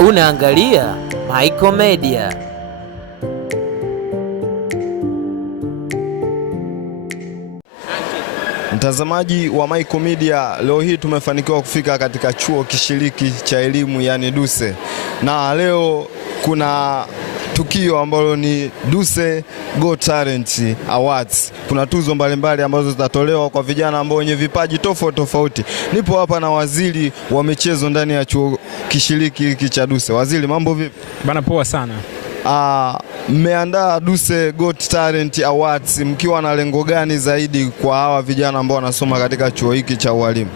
Unaangalia Michael Media. Mtazamaji wa Michael Media, leo hii tumefanikiwa kufika katika chuo kishiriki cha elimu yani DUCE, na leo kuna tukio ambalo ni DUCE Got Talent Awards. Kuna tuzo mbalimbali ambazo zitatolewa kwa vijana ambao wenye vipaji tofauti tofauti. Nipo hapa na waziri wa michezo ndani ya chuo kishiriki hiki cha DUCE. Waziri, mambo vipi? Bana, poa sana. Mmeandaa DUCE Got Talent Awards mkiwa na lengo gani zaidi kwa hawa vijana ambao wanasoma katika chuo hiki cha ualimu?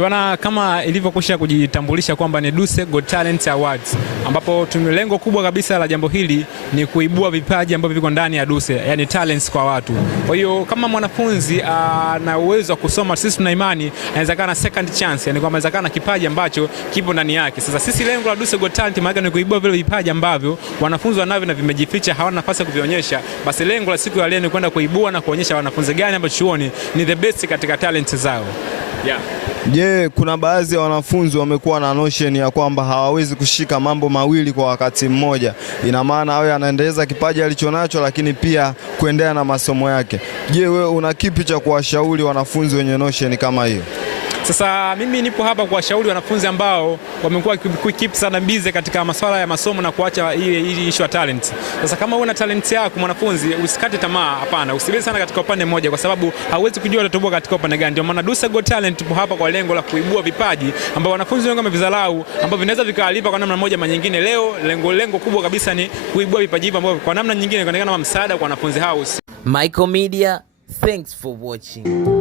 Bana, kama ilivyokwisha kujitambulisha kwamba ni DUCE Got Talent Awards, ambapo lengo kubwa kabisa la jambo hili ni kuibua vipaji ambavyo viko ndani ya DUCE, yani talents kwa watu. Kwa hiyo kama mwanafunzi na uwezo wa kusoma, sisi tuna imani anaweza kana second chance, yani kwamba anaweza kana kipaji ambacho kipo ndani yake. Sasa sisi lengo la DUCE Got Talent maana ni kuibua vile vipaji ambavyo wanafunzi wanavyo na vimejificha, hawana nafasi ya kuvionyesha. Basi lengo la siku ya leo ni kwenda kuibua na kuonyesha wanafunzi gani ambao chuoni ni the best katika talents zao. Yeah. Je, kuna baadhi ya wanafunzi wamekuwa na notion ya kwamba hawawezi kushika mambo mawili kwa wakati mmoja. Ina maana awe anaendeleza kipaji alichonacho lakini pia kuendelea na masomo yake. Je, wewe una kipi cha kuwashauri wanafunzi wenye notion kama hiyo? Sasa mimi nipo hapa kuwashauri wanafunzi ambao wamekuwa keep sana busy katika masuala ya masomo na kuacha hii issue ya talent. Sasa kama una talent yako mwanafunzi, usikate tamaa, hapana, usibezi sana katika upande mmoja kwa sababu hauwezi kujua utatoboa katika upande gani. Ndio maana DUCE Got Talent tupo hapa kwa lengo la kuibua vipaji ambao wanafunzi wengi wamevizalau, ambao vinaweza vikalipa kwa namna moja ama nyingine. Leo lengo kubwa kabisa ni kuibua vipaji hivi ambao kwa namna nyingine inaonekana kama msaada kwa wanafunzi hao. Michael Media, thanks for watching.